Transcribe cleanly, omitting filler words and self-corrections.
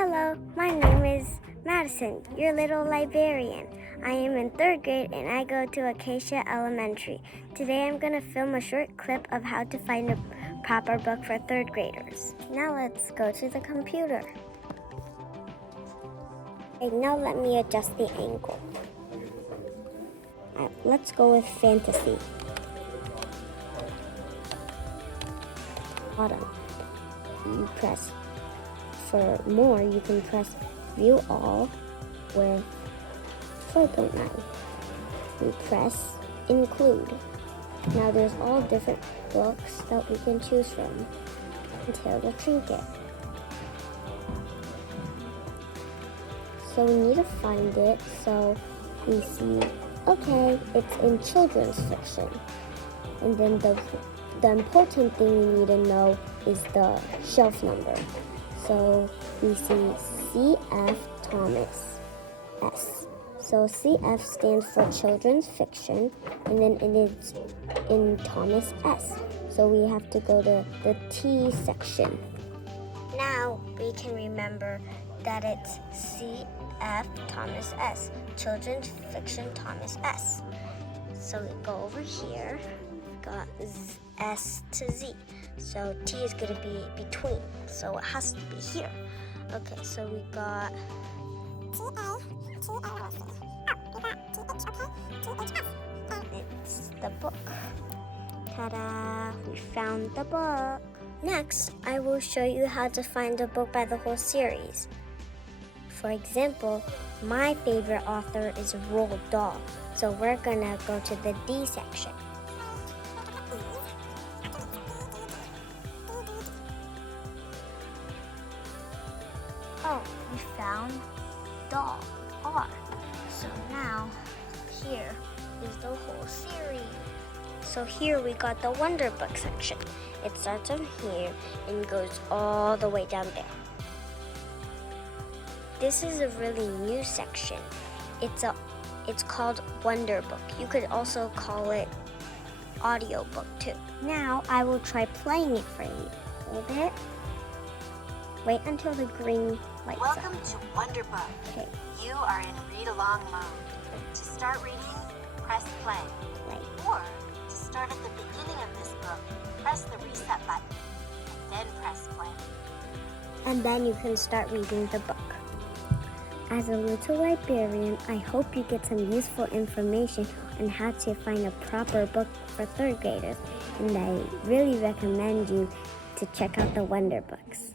Hello, my name is Madison, your little librarian. I am in 3rd grade and I go to Acacia Elementary. Today I'm going to film a short clip of how to find a proper book for 3rd graders. Now let's go to the computer. Okay, now let me adjust the angle. Let's go with fantasy. Bottom. You press. For more, you can press View All with 4.9. We press Include. Now there's all different books that we can choose from until the trinket. So we need to find it, so we see, okay, it's in children's fiction. And then the important thing we need to know is the shelf number. So we see C.F. Thomas S. So CF stands for children's fiction, and then it is in Thomas S. So we have to go to the T section. Now we can remember that it's C.F. Thomas S. Children's fiction Thomas S. So we go over here, got S to Z. So T is going to be between, so it has to be here. Okay, so we got it's the book. Ta-da! We found the book. Next, I will show you how to find a book by the whole series. For example, my favorite author is Roald Dahl, so we're gonna go to the D section. Oh, we found Dahl, R. So now, here is the whole series. So here we got the Wonder Book section. It starts over here and goes all the way down there. This is a really new section. It's called Wonder Book. You could also call it audio book too. Now I will try playing it for you. Hold it. Wait until the green lights up. Welcome to Wonder Book. Okay. You are in read-along mode. To start reading, press play. Play. Or, to start at the beginning of this book, press the reset button. Then press play. And then you can start reading the book. As a little librarian, I hope you get some useful information on how to find a proper book for 3rd graders. And I really recommend you to check out the Wonder Books.